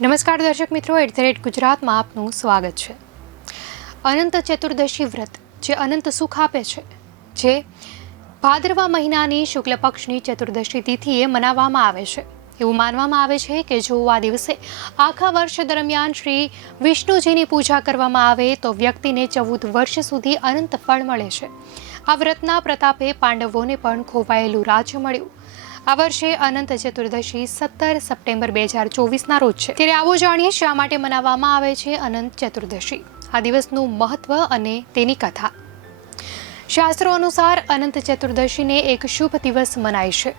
નમસ્કાર દર્શક મિત્રો, @ગુજરાતમાં આપનું સ્વાગત છે। અનંત ચતુર્દશી વ્રત જે અનંત સુખ આપે છે, જે ભાદરવા મહિનાની શુક્લ પક્ષની ચતુર્દશી તિથિએ મનાવવામાં આવે છે। એવું માનવામાં આવે છે કે જો આ દિવસે આખા વર્ષ દરમિયાન શ્રી વિષ્ણુજીની પૂજા કરવામાં આવે તો વ્યક્તિને 14 વર્ષ સુધી અનંત ફળ મળે છે। આ વ્રતના પ્રતાપે પાંડવોને પણ ખોવાયેલું રાજ્ય મળ્યું। આ વર્ષે અનંત ચતુર્દશી 17 સપ્ટેમ્બર 2024ના રોજ છે। ત્યારે આવો જાણીએ શા માટે મનાવવામાં આવે છે અનંત ચતુર્દશી, આ દિવસનું મહત્વ અને તેની કથા। શાસ્ત્રો અનુસાર અનંત ચતુર્દશીને એક શુભ દિવસ મનાય છે।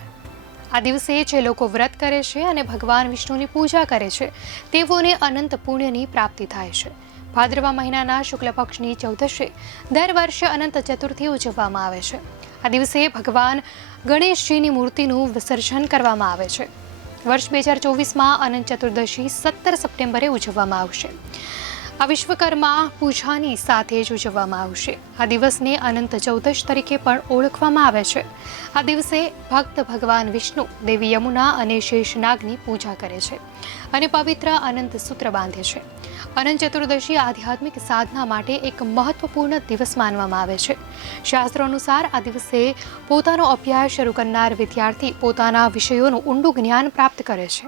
આ દિવસે જે લોકો વ્રત કરે છે અને ભગવાન વિષ્ણુની પૂજા કરે છે તેઓને અનંત પુણ્યની પ્રાપ્તિ થાય છે। ભાદરવા મહિનાના શુક્લ પક્ષની ચૌદશે દર વર્ષે અનંત ચતુર્થી ઉજવવામાં આવે છે। આ દિવસે ભગવાન ગણેશજીની મૂર્તિનું વિસર્જન કરવામાં આવે છે। વર્ષ 2024માં અનંત ચતુર્દશી 17 સપ્ટેમ્બરે ઉજવવામાં આવશે। આ વિશ્વકર્મા પૂજાની સાથે જ ઉજવવામાં આવશે। આ દિવસને અનંત ચૌદશ તરીકે પણ ઓળખવામાં આવે છે। આ દિવસે ભક્ત ભગવાન વિષ્ણુ, દેવી યમુના અને શેષનાગની પૂજા કરે છે અને પવિત્ર અનંત સૂત્ર બાંધે છે। અનંત ચતુર્દશી આધ્યાત્મિક સાધના માટે એક મહત્વપૂર્ણ દિવસ માનવામાં આવે છે। શાસ્ત્રો અનુસાર આ દિવસે પોતાનો અભ્યાસ શરૂ કરનાર વિદ્યાર્થી પોતાના વિષયોનું ઊંડું જ્ઞાન પ્રાપ્ત કરે છે।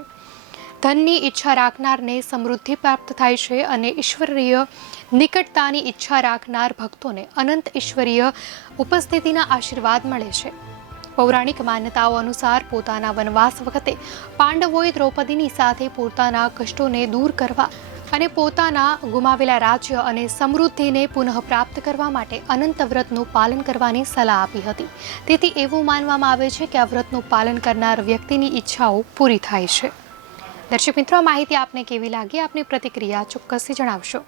ધનની ઈચ્છા રાખનારને સમૃદ્ધિ પ્રાપ્ત થાય છે અને ઈશ્વરીય નિકટતાની ઈચ્છા રાખનાર ભક્તોને અનંત ઈશ્વરીય ઉપસ્થિતિના આશીર્વાદ મળે છે। પૌરાણિક માન્યતાઓ અનુસાર પોતાના વનવાસ વખતે પાંડવોએ દ્રૌપદીની સાથે પોતાના કષ્ટોને દૂર કરવા અને પોતાના ગુમાવેલા રાજ્ય અને સમૃદ્ધિને પુનઃ પ્રાપ્ત કરવા માટે અનંત વ્રતનું પાલન કરવાની સલાહ આપી હતી। તેથી એવું માનવામાં આવે છે કે આ વ્રતનું પાલન કરનાર વ્યક્તિની ઈચ્છાઓ પૂરી થાય છે। દર્શક મિત્રો, આ માહિતી આપને કેવી લાગી? આપની પ્રતિક્રિયા ચોક્કસથી જણાવશો।